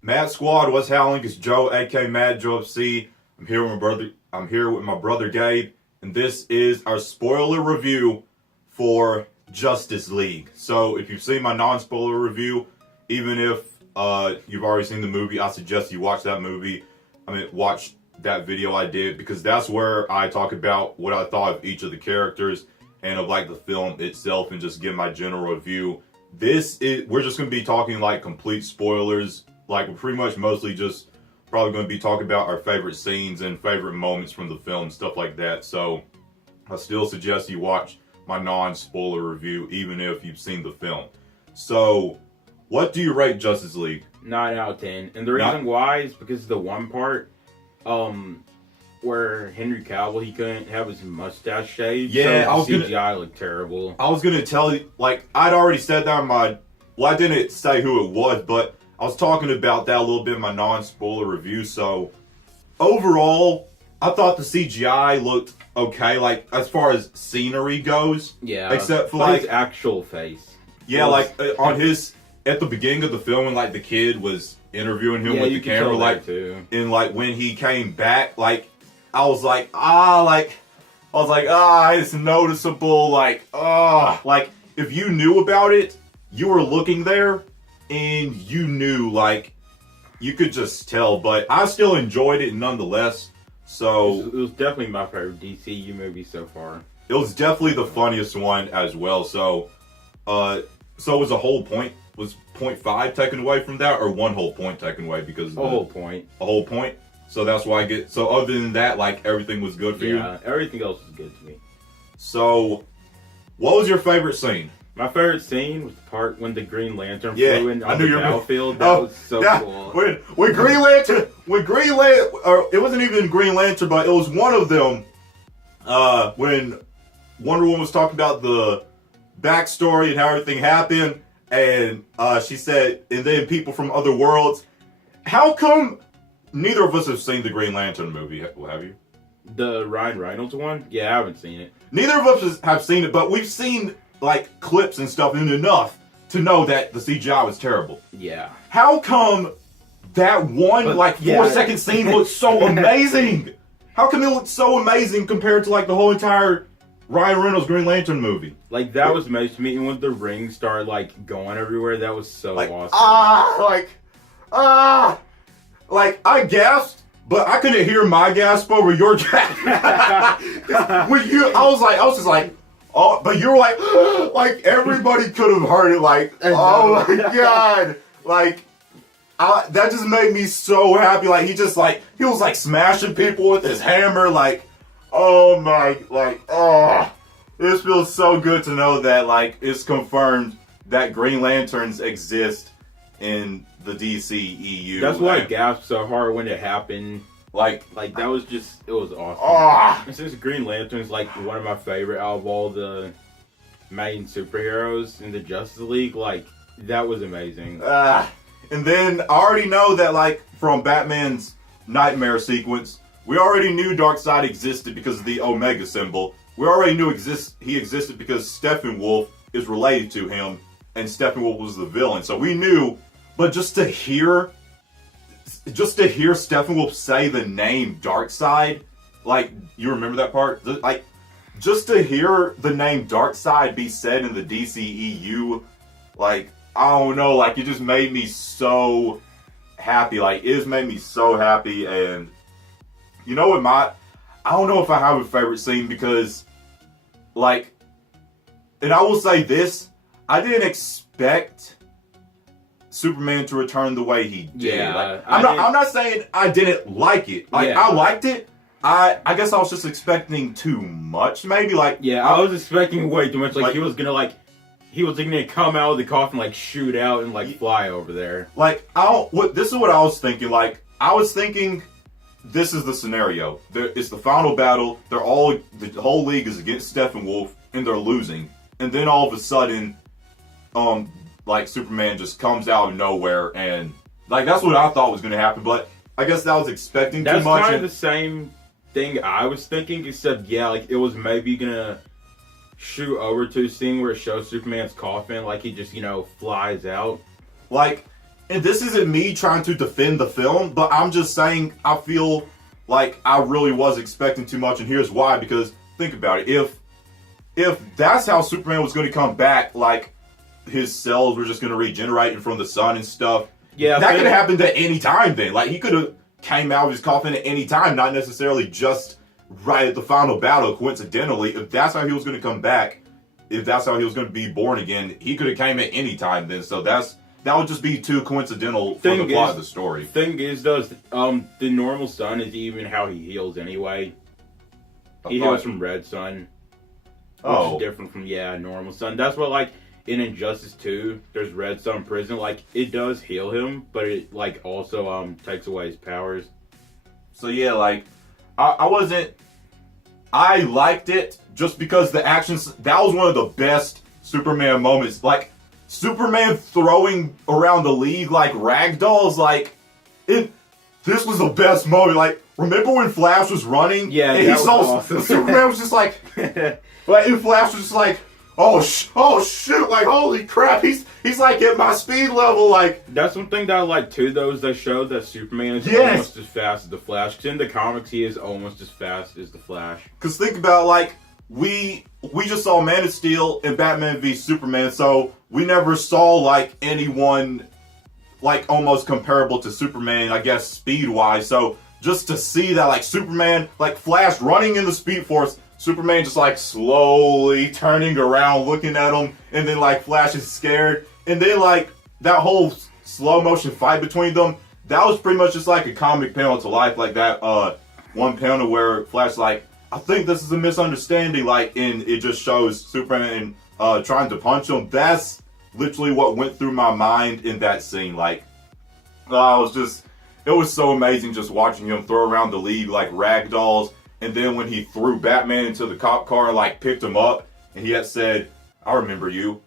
Mad Squad, what's howling? It's Joe, aka Mad Joe FC. I'm here with my brother Gabe, and this is our spoiler review for Justice League. So if you've seen my non-spoiler review, even if you've already seen the movie, I suggest you watch that movie. Watch that video I did, because that's where I talk about what I thought of each of the characters and of like the film itself, and just give my general review. We're just gonna be talking like complete spoilers. Like, we're pretty much mostly just probably going to be talking about our favorite scenes and favorite moments from the film, stuff like that. So I still suggest you watch my non-spoiler review, even if you've seen the film. So, what do you rate Justice League? 9 out of 10. And the reason why is because of the one part where Henry Cavill, he couldn't have his mustache shaved. Yeah, so CGI looked terrible. I was going to tell you, like, I'd already said that I didn't say who it was, but I was talking about that a little bit in my non-spoiler review. So, overall, I thought the CGI looked okay, like, as far as scenery goes. Yeah. Except for, like, his actual face. Yeah, at the beginning of the film, when, like, the kid was interviewing him with the camera, like, and, like, when he came back, like, it's noticeable, like, if you knew about it, you were looking there, and you knew, like, you could just tell, but I still enjoyed it nonetheless. So it was definitely my favorite DCU movie so far. It was definitely the funniest one as well. So was a whole point, was 0.5 taken away from that, or one whole point taken away because a whole point. A whole point. So that's why I get. So other than that, like, everything was good for you. Yeah, everything else was good to me. So, what was your favorite scene? My favorite scene was the part when the Green Lantern flew in on the battlefield. That was so cool. When Green Lantern, or it wasn't even Green Lantern, but it was one of them. When Wonder Woman was talking about the backstory and how everything happened, and she said, and then people from other worlds. How come neither of us have seen the Green Lantern movie? Have you? The Ryan Reynolds one? Yeah, I haven't seen it. Neither of us have seen it, but we've seen, like, clips and stuff, and enough to know that the CGI was terrible. Yeah. How come that one, 4-second scene looked so amazing? How come it looked so amazing compared to, like, the whole entire Ryan Reynolds Green Lantern movie? Like, that was amazing to me, and when the rings started, like, going everywhere, that was so awesome. I gasped, but I couldn't hear my gasp over your gasp. I was just like, oh, but you were like everybody could have heard it, like, oh my god, like, that just made me so happy. Like, he was like smashing people with his hammer, like, oh my, like, oh, this feels so good to know that, like, it's confirmed that Green Lanterns exist in the DCEU. That's why I gasped so hard when it happened. Like that was just, it was awesome. And since Green Lantern's like one of my favorite out of all the main superheroes in the Justice League, like, that was amazing. And then I already know that, like, from Batman's nightmare sequence, we already knew Darkseid existed because of the Omega symbol. We already knew he existed because Steppenwolf is related to him, and Steppenwolf was the villain. So we knew, but just to hear Steppenwolf say the name Darkseid, like, you remember that part? Like, just to hear the name Darkseid be said in the DCEU, like, I don't know, like, it just made me so happy. Like, it just made me so happy. And you know what, I don't know if I have a favorite scene, because, like, and I will say this, I didn't expect Superman to return the way he did. Yeah, like, I'm not saying I didn't like it. Like, I liked it. I guess I was just expecting too much, maybe. Like, I was expecting way too much. Like, he was gonna come out of the coffin, like, shoot out and, like, fly over there. Like, this is what I was thinking. Like, I was thinking, this is the scenario. It's the final battle. The whole league is against Steppenwolf, and they're losing. And then all of a sudden, like, Superman just comes out of nowhere, and, like, that's what I thought was going to happen, but I guess that was expecting too much. That's kind of the same thing I was thinking, except, like, it was maybe gonna shoot over to a scene where it shows Superman's coffin, like he just, flies out. Like, and this isn't me trying to defend the film, but I'm just saying I feel like I really was expecting too much, and here's why. Because think about it, if that's how Superman was going to come back, like his cells were just going to regenerate and from the sun and stuff, yeah, that could have happened at any time. Then, like, he could have came out of his coffin at any time, not necessarily just right at the final battle. Coincidentally, if that's how he was going to come back, if that's how he was going to be born again, he could have came at any time. Then, so that would just be too coincidental for the plot of the story. Thing is, though, the normal sun is even how he heals anyway. He heals from red sun. Which is different from, normal sun. That's what, like, in Injustice 2, there's red sun prison. Like, it does heal him, but it, like, also takes away his powers. So, yeah, like, I liked it just because the actions, that was one of the best Superman moments. Like, Superman throwing around the league like ragdolls, like, this was the best moment. Like, remember when Flash was running? Yeah, and he saw awesome. Superman was just like, and Flash was just like, oh shit, like, holy crap, he's like at my speed level, like. That's one thing that I like too, though, is they showed that Superman is almost as fast as the Flash. Because in the comics, he is almost as fast as the Flash. Because think about, like, we just saw Man of Steel and Batman v Superman, so we never saw, like, anyone, like, almost comparable to Superman, I guess, speed-wise. So just to see that, like, Superman, like, Flash running in the Speed Force, Superman just, like, slowly turning around, looking at him, and then, like, Flash is scared. And then, like, that whole slow-motion fight between them, that was pretty much just, like, a comic panel to life. Like, that one panel where Flash, like, I think this is a misunderstanding, like, and it just shows Superman trying to punch him. That's literally what went through my mind in that scene. Like, it was so amazing just watching him throw around the league like ragdolls. And then when he threw Batman into the cop car and, like, picked him up, and he had said, I remember you.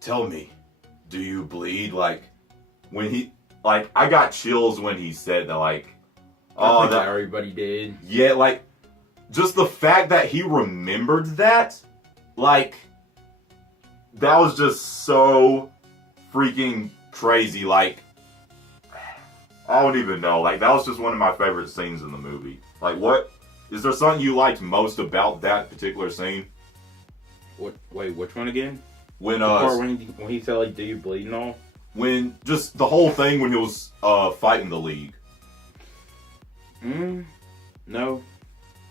Tell me, do you bleed? Like, when he, like, I got chills when he said that, like, I think everybody did. Yeah, like, just the fact that he remembered that, like, that was just so freaking crazy. Like, I don't even know. Like, that was just one of my favorite scenes in the movie. Like, is there something you liked most about that particular scene? Wait, which one again? When he said, like, do you bleed and all? When, just the whole thing when he was fighting the League. No.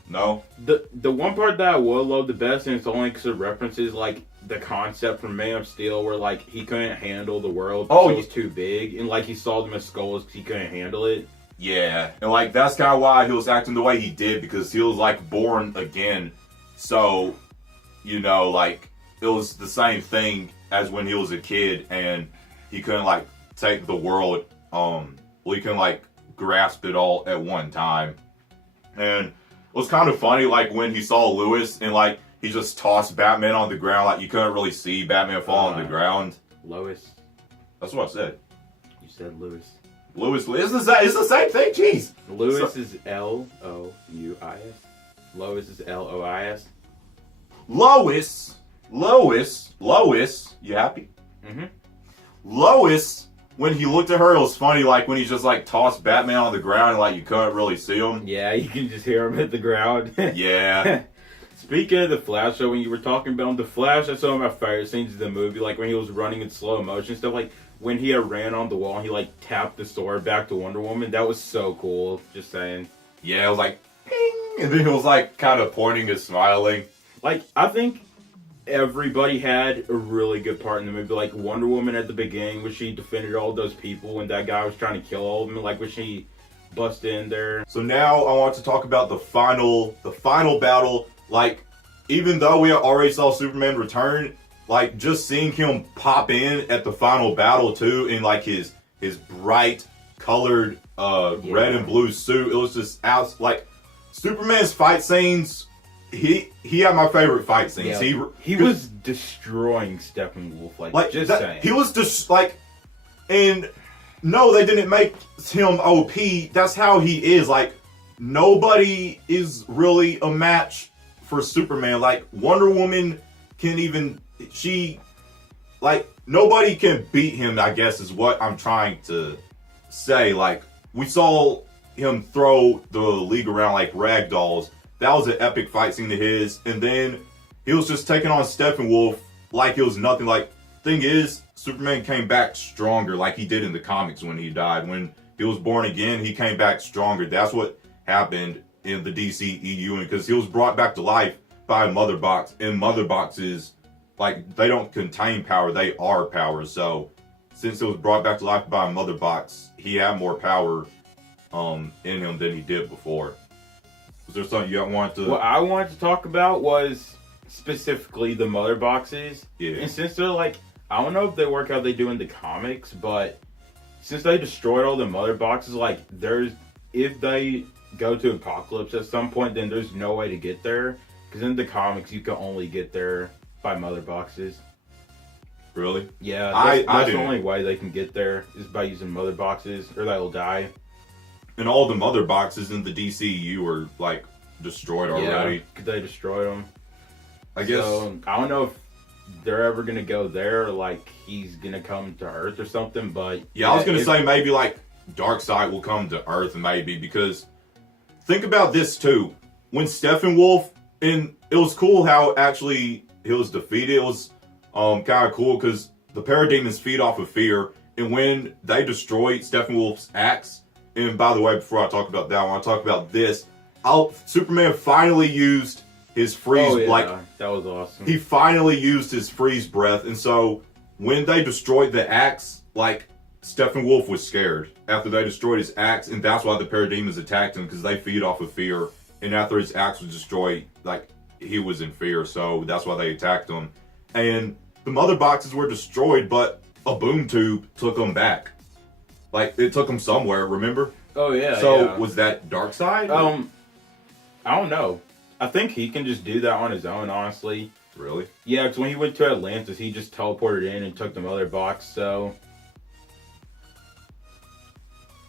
No? The one part that I will love the best, and it's only because it references, like, the concept from Man of Steel where, like, he couldn't handle the world because it was too big, and, like, he saw them as skulls because he couldn't handle it. Yeah, and, like, that's kind of why he was acting the way he did, because he was, like, born again. So, you know, like, it was the same thing as when he was a kid, and he couldn't, like, take the world, he couldn't, like, grasp it all at one time. And it was kind of funny, like, when he saw Lois, and, like, he just tossed Batman on the ground, like, you couldn't really see Batman fall on the ground. Lois. That's what I said. You said Lois. Lois, it's the same thing, jeez. Lois is L-O-U-I-S. Lois is L-O-I-S. Lois, you happy? Mm-hmm. Lois, when he looked at her, it was funny, like, when he just, like, tossed Batman on the ground and, like, you couldn't really see him. Yeah, you can just hear him hit the ground. Yeah. Speaking of the Flash, so when you were talking about the Flash, that's some of my favorite scenes of the movie, like, when he was running in slow motion stuff, like, when he ran on the wall and he, like, tapped the sword back to Wonder Woman, that was so cool, just saying. Yeah, it was like, ping, and then he was, like, kind of pointing and smiling. Like, I think everybody had a really good part in the movie. Like, Wonder Woman at the beginning, when she defended all those people when that guy was trying to kill all of them, like, when she busted in there. So now I want to talk about the final battle. Like, even though we already saw Superman return, like, just seeing him pop in at the final battle, too, in, like, his bright colored red and blue suit, it was just out, like, Superman's fight scenes, he had my favorite fight scenes. Yeah, he was destroying Steppenwolf, like just saying. He was just, like, and no, they didn't make him OP, that's how he is, like, nobody is really a match for Superman. Like, Wonder Woman can even like nobody can beat him, I guess is what I'm trying to say. Like we saw him throw the league around like rag dolls. That was an epic fight scene to his, and then he was just taking on Steppenwolf like it was nothing. Like thing is, Superman came back stronger like he did in the comics when he died. When he was born again, he came back stronger. That's what happened in the DCEU, because he was brought back to life by a mother box, and mother boxes, like, they don't contain power, they are power. So since it was brought back to life by a mother box, he had more power in him than he did before. Was there something you wanted to... What I wanted to talk about was specifically the mother boxes. Yeah. And since they're like, I don't know if they work how they do in the comics, but since they destroyed all the mother boxes, like, if they go to Apocalypse at some point, then there's no way to get there. Because in the comics, you can only get there by mother boxes. Really? Yeah, that's the only way they can get there is by using mother boxes, or they'll die. And all the mother boxes in the DCU were, like, destroyed already. Yeah, they destroyed them. I guess... So, I don't know if they're ever going to go there, or, like, he's going to come to Earth or something, but... Yeah, I was going to say maybe, like, Darkseid will come to Earth, maybe, because... Think about this, too. When Steppenwolf... And it was cool how, actually, he was defeated. It was kind of cool, because the Parademons feed off of fear, and when they destroyed Steppenwolf's axe... And by the way, before I talk about that, I want to talk about this. Superman finally used his freeze, that was awesome. He finally used his freeze breath, and so when they destroyed the axe, like, Steppenwolf was scared after they destroyed his axe, and that's why the Parademons attacked him, because they feed off of fear. And after his axe was destroyed, like, he was in fear, so that's why they attacked him. And the mother boxes were destroyed, but a boom tube took them back. Like, it took him somewhere, remember? Oh, yeah. So, was that Darkseid? I don't know. I think he can just do that on his own, honestly. Really? Yeah, because when he went to Atlantis, he just teleported in and took the mother box, so...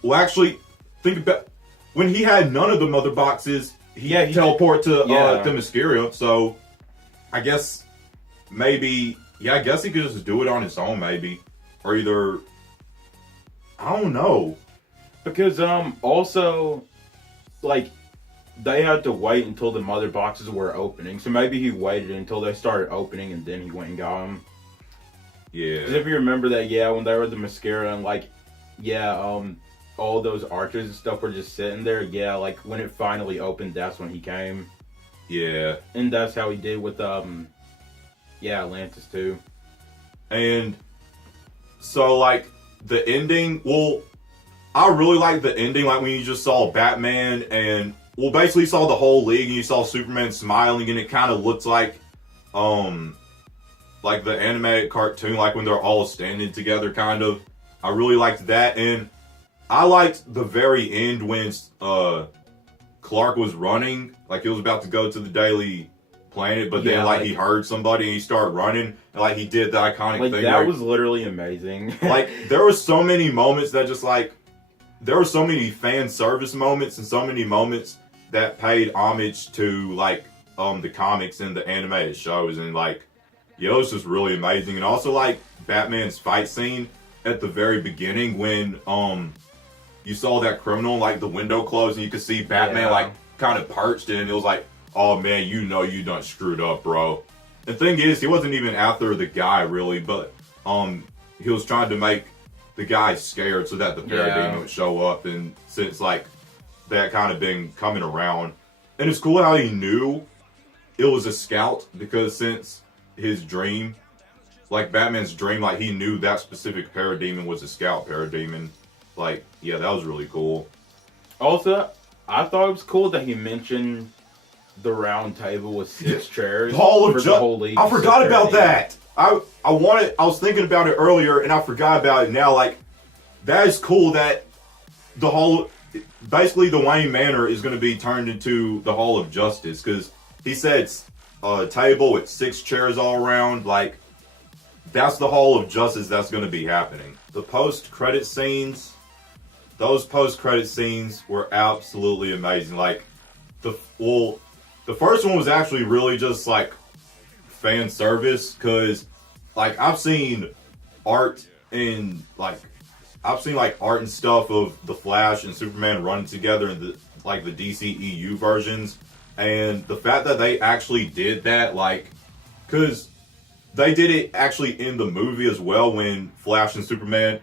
Well, actually, think about... When he had none of the mother boxes, he teleported to Themyscira, so... I guess... Maybe... Yeah, I guess he could just do it on his own, maybe. Or either... I don't know. Because, also, like, they had to wait until the mother boxes were opening. So maybe he waited until they started opening and then he went and got them. Yeah. Because if you remember that, when they were at the mascara and, like, all those archers and stuff were just sitting there. Yeah, like, when it finally opened, that's when he came. Yeah. And that's how he did with, Atlantis, too. And so, like... The ending, well, I really like the ending, like when you just saw Batman and, well, basically saw the whole league and you saw Superman smiling and it kind of looked like the animated cartoon, like when they're all standing together, kind of. I really liked that, and I liked the very end when Clark was running, like he was about to go to the Daily Planet, but then he heard somebody and he started running, and like he did the iconic thing. That was literally amazing. Like there were so many moments that just like there were so many fan service moments and so many moments that paid homage to like the comics and the animated shows, and like it was just really amazing. And also like Batman's fight scene at the very beginning when you saw that criminal, like the window closed and you could see Batman like kind of perched, and it was like, oh man, you know you done screwed up, bro. The thing is, he wasn't even after the guy really, but he was trying to make the guy scared so that the Parademon would show up. And since like that kind of been coming around, and it's cool how he knew it was a scout, because since his dream, like Batman's dream, like he knew that specific Parademon was a scout Parademon. Like, yeah, that was really cool. Also, I thought it was cool that he mentioned the round table with 6 chairs. The whole league. I forgot about that. I was thinking about it earlier and I forgot about it now. Like, that is cool that basically the Wayne Manor is going to be turned into the Hall of Justice, because he said a table with 6 chairs all around. Like, that's the Hall of Justice that's going to be happening. The post-credit scenes, those post-credit scenes were absolutely amazing. Like, the first one was actually really just like fan service, because like I've seen art and like art and stuff of the Flash and Superman running together in the DCEU versions, and the fact that they actually did that, like, because they did it actually in the movie as well when Flash and Superman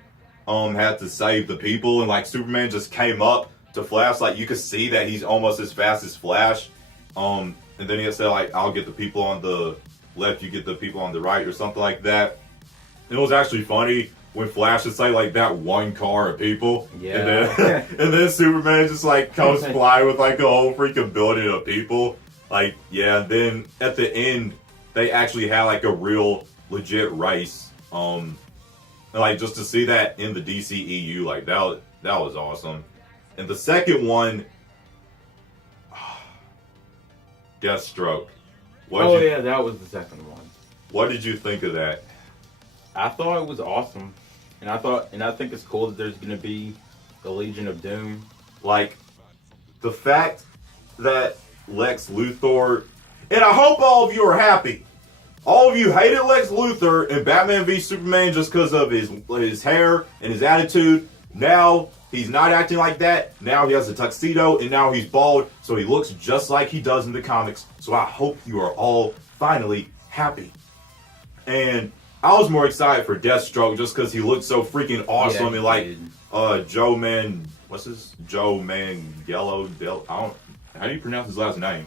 had to save the people, and like Superman just came up to Flash, like you could see that he's almost as fast as Flash, and then he said like, I'll get the people on the left, you get the people on the right, or something like that. And it was actually funny when Flash would say like that one car of people, yeah, and then Superman just like comes flying with like a whole freaking building of people, like, yeah. And then at the end they actually had like a real legit race, and like just to see that in the DCEU, like that was awesome. And the second one, Deathstroke. Yeah, that was the second one. What did you think of that? I thought it was awesome, and I think it's cool that there's gonna be the Legion of Doom. Like, the fact that Lex Luthor, and I hope all of you are happy. All of you hated Lex Luthor in Batman v Superman just because of his hair and his attitude. Now he's not acting like that. Now he has a tuxedo, and now he's bald, so he looks just like he does in the comics. So I hope you are all finally happy. And I was more excited for Deathstroke just because he looked so freaking awesome. Yeah, and like Joe Manganiello. How do you pronounce his last name?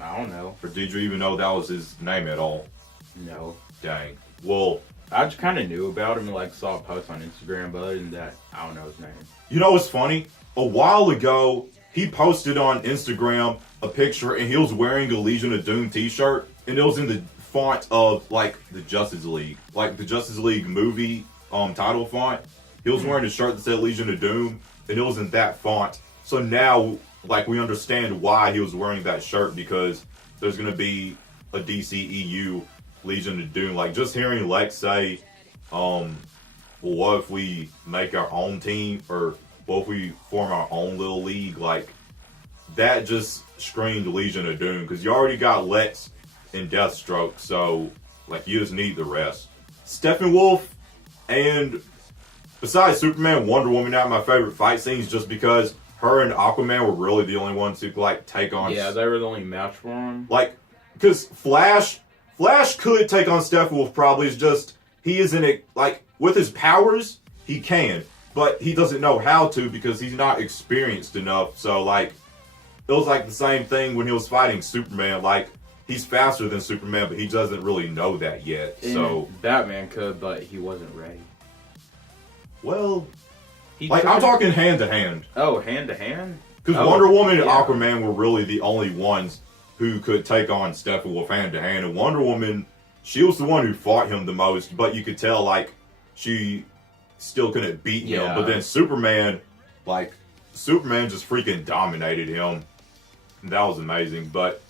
I don't know. Or did you even know that was his name at all? No. Dang. Well, I just kind of knew about him and like saw a post on Instagram, but other than that, I don't know his name. you know what's funny? A while ago, he posted on Instagram a picture, and he was wearing a Legion of Doom t-shirt, and it was in the font of like the Justice League movie title font. He was wearing a shirt that said Legion of Doom, and it was in that font. So now, like, we understand why he was wearing that shirt, because there's gonna be a DCEU Legion of Doom. Like, just hearing Lex say, well, what if we make our own team, or what if we form our own little league? Like, that just screamed Legion of Doom, because you already got Lex and Deathstroke, so like you just need the rest. Steppenwolf, and besides Superman, Wonder Woman are my favorite fight scenes, just because her and Aquaman were really the only ones who could like take on. Yeah, they were the only match for him. Like, because Flash could take on Steppenwolf, probably. It's just he isn't like with his powers he can, but he doesn't know how to because he's not experienced enough. So like, it was like the same thing when he was fighting Superman. Like, he's faster than Superman, but he doesn't really know that yet. And so Batman could, but he wasn't ready. Well, I'm talking hand to hand. Oh, hand to hand? Because Wonder Woman and Aquaman were really the only ones who could take on Steppenwolf hand to hand. And Wonder Woman, she was the one who fought him the most, but you could tell, like, she still couldn't beat him. Yeah. But then Superman just freaking dominated him. And that was amazing. But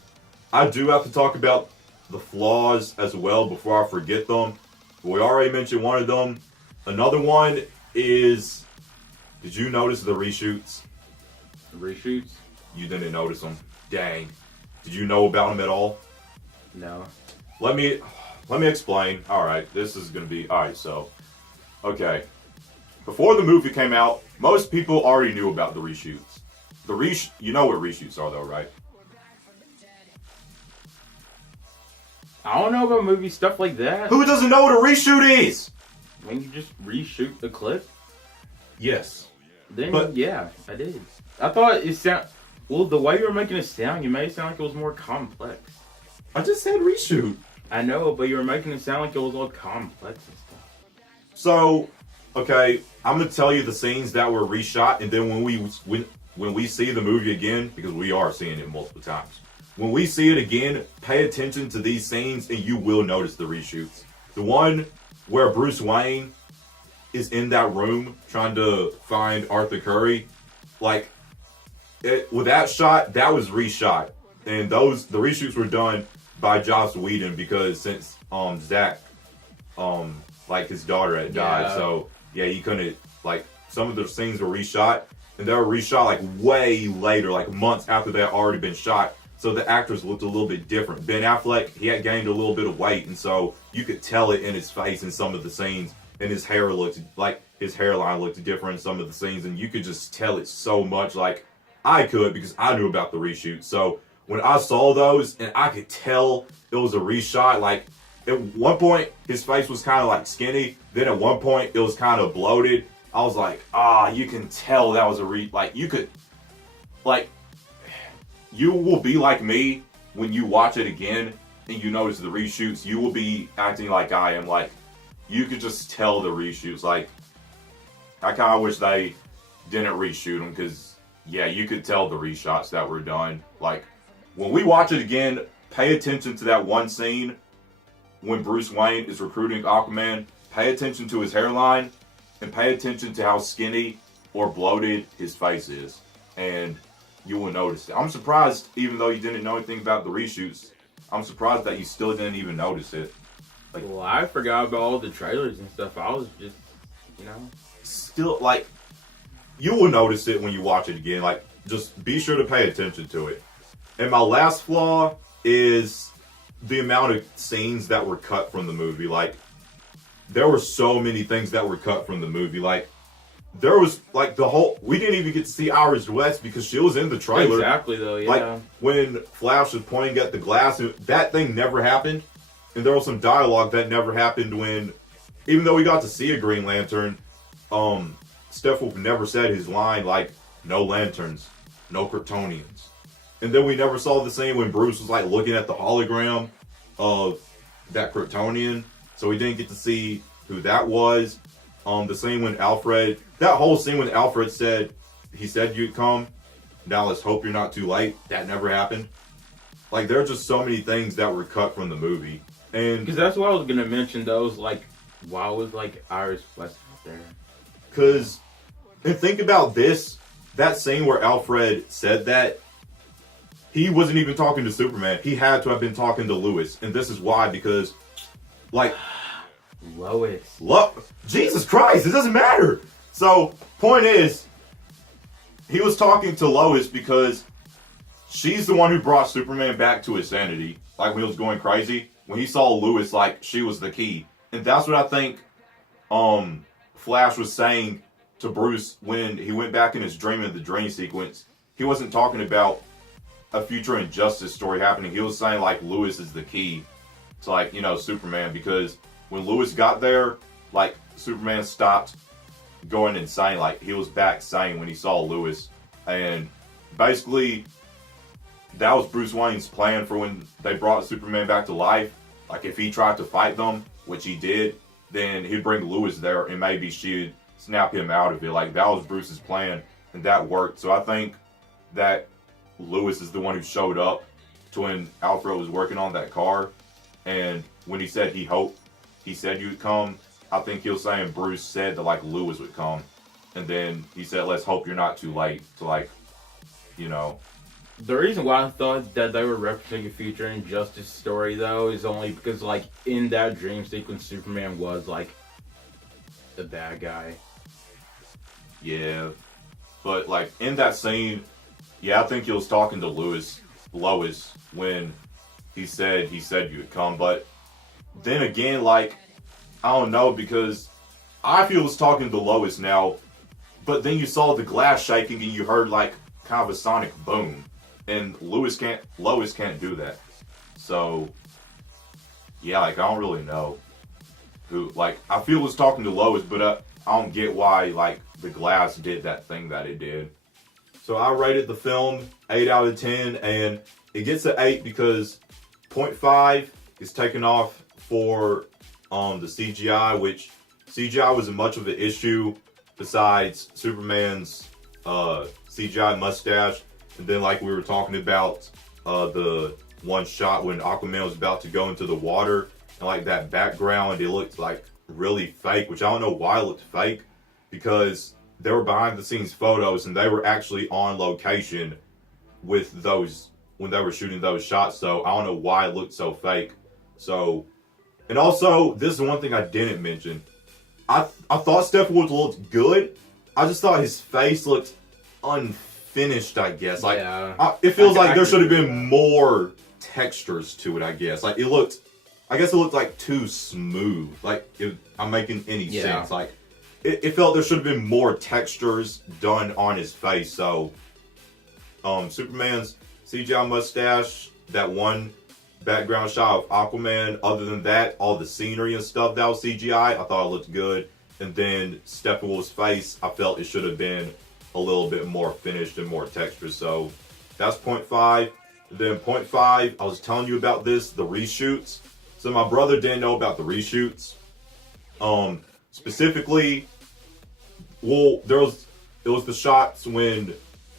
I do have to talk about the flaws as well before I forget them. We already mentioned one of them. Another one is, did you notice the reshoots? Reshoots? You didn't notice them. Dang. Did you know about them at all? No. Let me explain. Alright, this is going to be... Alright, so... Okay. Before the movie came out, most people already knew about the reshoots. You know what reshoots are, though, right? I don't know about movie stuff like that. Who doesn't know what a reshoot is? When you just reshoot the clip? Yes. Then, yeah, I did. I thought it sound... Well, the way you were making it sound, you made it sound like it was more complex. I just said reshoot. I know, but you were making it sound like it was all complex and stuff. So, okay, I'm going to tell you the scenes that were reshot, and then when we see the movie again, because we are seeing it multiple times, when we see it again, pay attention to these scenes, and you will notice the reshoots. The one where Bruce Wayne is in that room trying to find Arthur Curry, like, with that shot, that was reshot. And the reshoots were done by Joss Whedon, because since Zach, like, his daughter had died, so yeah, he couldn't, like, some of the scenes were reshot, and they were reshot like way later, like months after they had already been shot. So the actors looked a little bit different. Ben Affleck, he had gained a little bit of weight, and so you could tell it in his face in some of the scenes. And his hair looked like his hairline looked different in some of the scenes, and you could just tell it so much. Like I could, because I knew about the reshoot. So when I saw those, and I could tell it was a reshot. Like at one point, his face was kind of like skinny. Then at one point, it was kind of bloated. I was like, you can tell that was a you will be like me when you watch it again and you notice the reshoots. You will be acting like I am. Like, you could just tell the reshoots. Like, I kind of wish they didn't reshoot them because, yeah, you could tell the reshots that were done. Like, when we watch it again, pay attention to that one scene when Bruce Wayne is recruiting Aquaman. Pay attention to his hairline and pay attention to how skinny or bloated his face is. And you will notice it. I'm surprised, even though you didn't know anything about the reshoots, I'm surprised that you still didn't even notice it. Like, well, I forgot about all the trailers and stuff. I was just, Still, like, you will notice it when you watch it again. Like, just be sure to pay attention to it. And my last flaw is the amount of scenes that were cut from the movie. Like, there were so many things that were cut from the movie. Like, there was, like, we didn't even get to see Iris West because she was in the trailer. Exactly, though, yeah. Like, when Flash was pointing at the glass, that thing never happened. And there was some dialogue that never happened when, even though we got to see a Green Lantern, Steppenwolf never said his line, like, no lanterns, no Kryptonians. And then we never saw the scene when Bruce was, like, looking at the hologram of that Kryptonian. So we didn't get to see who that was. The scene when that whole scene when Alfred said, he said you'd come, now let's hope you're not too late. That never happened. Like, there are just so many things that were cut from the movie. And because that's what I was going to mention, those, like, why was, like, Iris West out there? Because, and think about this, that scene where Alfred said that, he wasn't even talking to Superman. He had to have been talking to Lois. And this is why, because, like, Lois. Jesus Christ, it doesn't matter. So, point is, he was talking to Lois because she's the one who brought Superman back to his sanity. Like, when he was going crazy. When he saw Lois, like, she was the key. And that's what I think Flash was saying to Bruce when he went back in his dream in the dream sequence. He wasn't talking about a future injustice story happening. He was saying, like, Lois is the key to, like, Superman. Because when Lois got there, like, Superman stopped going insane. Like, he was back sane when he saw Lois. And basically, that was Bruce Wayne's plan for when they brought Superman back to life. Like, if he tried to fight them, which he did, then he'd bring Lois there and maybe she'd snap him out of it. Like, that was Bruce's plan, and that worked. So I think that Lois is the one who showed up to when Alfred was working on that car. And when he said he said you'd come, I think he was saying Bruce said that, like, Lois would come. And then he said, let's hope you're not too late to, like, The reason why I thought that they were representing a future injustice story, though, is only because, like, in that dream sequence, Superman was, like, the bad guy. Yeah. But, like, in that scene, yeah, I think he was talking to Lois when he said you'd come. But then again, like, I don't know, because I feel he was talking to Lois now, but then you saw the glass shaking and you heard, like, kind of a sonic boom. And Lois can't do that. So, yeah, like, I don't really know who, like, I feel was talking to Lois, but I don't get why, like, the glass did that thing that it did. So I rated the film 8 out of 10, and it gets an 8 because 0.5 is taken off for the CGI, which CGI wasn't much of an issue besides Superman's CGI mustache. And then, like we were talking about, the one shot when Aquaman was about to go into the water, and like that background, it looked like really fake, which I don't know why it looked fake, because they were behind the scenes photos and they were actually on location with those when they were shooting those shots. So I don't know why it looked so fake. So, and also, this is one thing I didn't mention. I thought Steppenwolf looked good. I just thought his face looked unfit finished, I guess. Like, yeah. it feels I like there can should have agree been with more textures to it, I guess. Like, I guess it looked like too smooth. Like, if I'm making any sense. Like, it felt there should have been more textures done on his face. So, Superman's CGI mustache, that one background shot of Aquaman, other than that, all the scenery and stuff that was CGI, I thought it looked good. And then Steppenwolf's face, I felt it should have been a little bit more finished and more texture. So that's 0.5. Then 0.5, I was telling you about this, the reshoots. So my brother didn't know about the reshoots. Specifically, well, it was the shots when,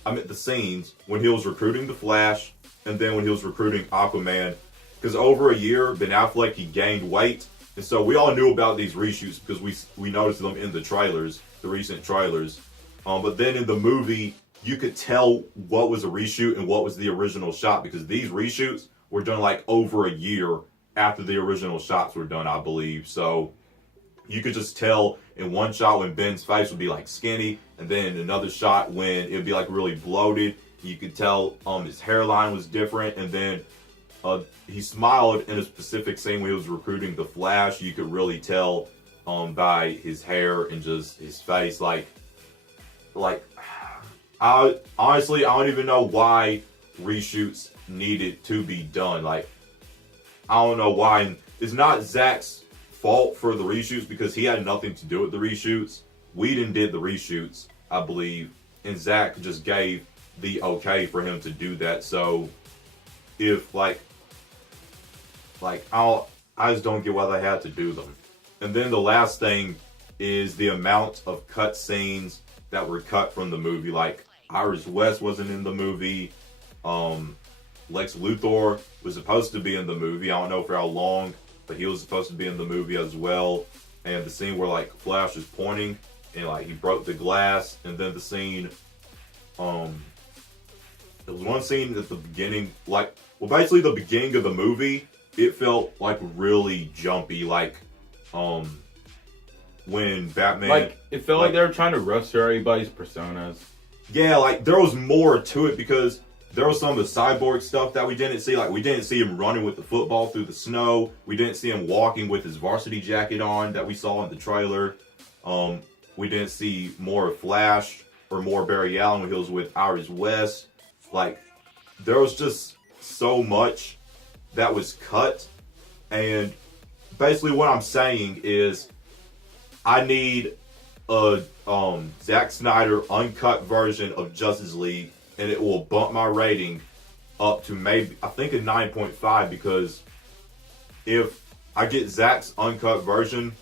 the scenes when he was recruiting the Flash, and then when he was recruiting Aquaman. Because over a year, Ben Affleck, he gained weight. And so we all knew about these reshoots because we noticed them in the trailers, the recent trailers. But then in the movie, you could tell what was a reshoot and what was the original shot, because these reshoots were done like over a year after the original shots were done, I believe. So you could just tell in one shot when Ben's face would be like skinny, and then in another shot when it would be like really bloated. You could tell his hairline was different, and then he smiled in a specific scene when he was recruiting the Flash. You could really tell by his hair and just his face. Like I honestly, I don't even know why reshoots needed to be done. Like, I don't know why. And it's not Zack's fault for the reshoots because he had nothing to do with the reshoots. Whedon did the reshoots, I believe, and Zack just gave the okay for him to do that. So if I just don't get why they had to do them. And then the last thing is the amount of cut scenes that were cut from the movie. Like, Iris West wasn't in the movie. Lex Luthor was supposed to be in the movie. I don't know for how long, but he was supposed to be in the movie as well. And the scene where like Flash is pointing and like he broke the glass, and then the scene, there was one scene at the beginning, basically the beginning of the movie, it felt like really jumpy, like when Batman, like it felt like they were trying to rush through everybody's personas. Yeah, like there was more to it because there was some of the Cyborg stuff that we didn't see. Like, we didn't see him running with the football through the snow. We didn't see him walking with his varsity jacket on that we saw in the trailer. We didn't see more of Flash or more Barry Allen when he was with Iris West. Like, there was just so much that was cut. And basically what I'm saying is I need a Zack Snyder uncut version of Justice League, and it will bump my rating up to maybe, I think, a 9.5, because if I get Zack's uncut version,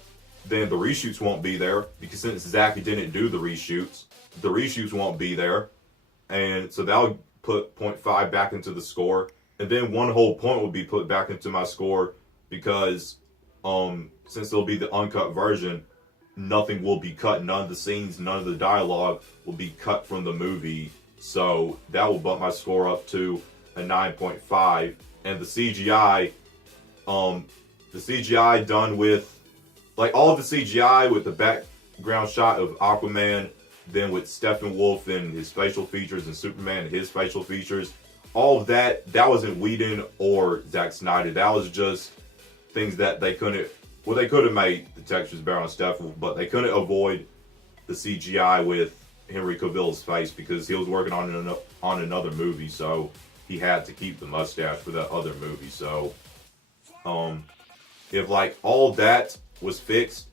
then the reshoots won't be there, because since Zack didn't do the reshoots won't be there, and so that'll put 0.5 back into the score, and then one whole point will be put back into my score, because since it'll be the uncut version, nothing will be cut. None of the scenes, none of the dialogue will be cut from the movie. So that will bump my score up to a 9.5. And the CGI done with, like, all of the CGI with the background shot of Aquaman, then with Steppenwolf and his facial features and Superman and his facial features, all of that wasn't Whedon or Zack Snyder. That was just things that they couldn't. Well, they could have made the textures better on Steppenwolf, but they couldn't avoid the CGI with Henry Cavill's face because he was working on another movie, so he had to keep the mustache for that other movie. So, if like all that was fixed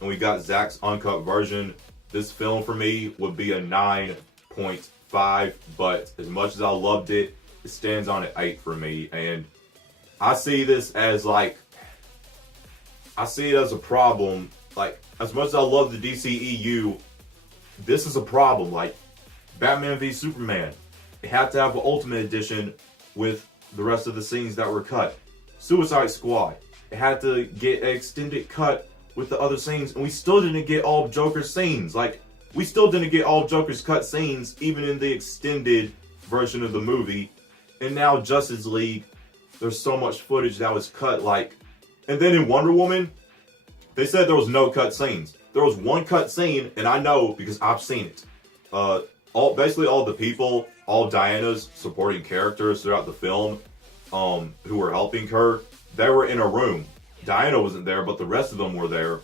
and we got Zack's uncut version, this film for me would be a 9.5. But as much as I loved it, it stands on an 8 for me, and I see this as I see it as a problem. Like, as much as I love the DCEU, this is a problem. Like, Batman v Superman, it had to have an Ultimate Edition with the rest of the scenes that were cut. Suicide Squad, it had to get an extended cut with the other scenes, and we still didn't get all of Joker's scenes. Like, we still didn't get all of Joker's cut scenes, even in the extended version of the movie. And now Justice League, there's so much footage that was cut, like. And then in Wonder Woman, they said there was no cut scenes. There was one cut scene, and I know because I've seen it. basically all the people, all Diana's supporting characters throughout the film, who were helping her, they were in a room. Diana wasn't there, but the rest of them were there.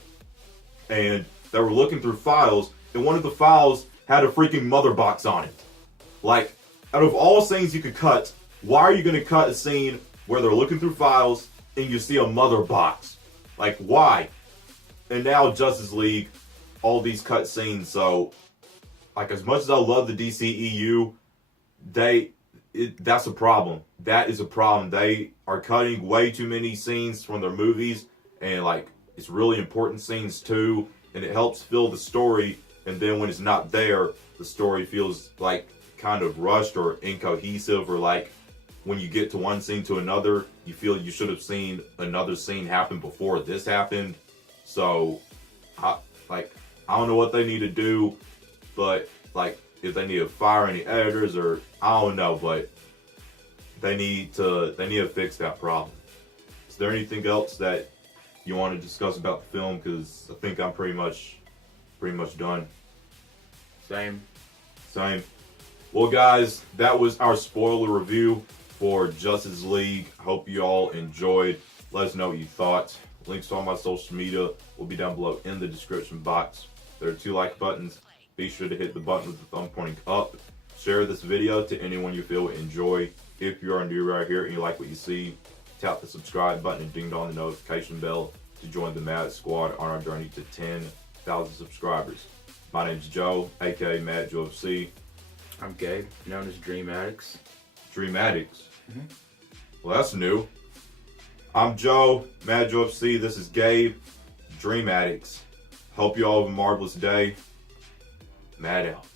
And they were looking through files, and one of the files had a freaking mother box on it. Like, out of all scenes you could cut, why are you going to cut a scene where they're looking through files and you see a mother box? Like, why? And now Justice League, all these cut scenes, so, like, as much as I love the DCEU, that's a problem. That is a problem. They are cutting way too many scenes from their movies, and, like, it's really important scenes, too, and it helps fill the story, and then when it's not there, the story feels, like, kind of rushed or incohesive, or, like, when you get to one scene to another, you feel you should have seen another scene happen before this happened. So, I don't know what they need to do, but, like, if they need to fire any editors, or I don't know, but they need to fix that problem. Is there anything else that you want to discuss about the film? Because I think I'm pretty much done. Same. Well, guys, that was our spoiler review for Justice League. Hope you all enjoyed. Let us know what you thought. Links to all my social media will be down below in the description box. There are 2 like buttons. Be sure to hit the button with the thumb pointing up. Share this video to anyone you feel would enjoy. If you are new right here and you like what you see, tap the subscribe button and ding dong the notification bell to join the Mad Squad on our journey to 10,000 subscribers. My name's Joe, aka Mad Joe FC. I'm Gabe, known as Dream Addicts. Dream Addicts? Well, that's new. I'm Joe, Mad Joe FC. This is Gabe, Dream Addicts. Hope you all have a marvelous day. Mad out.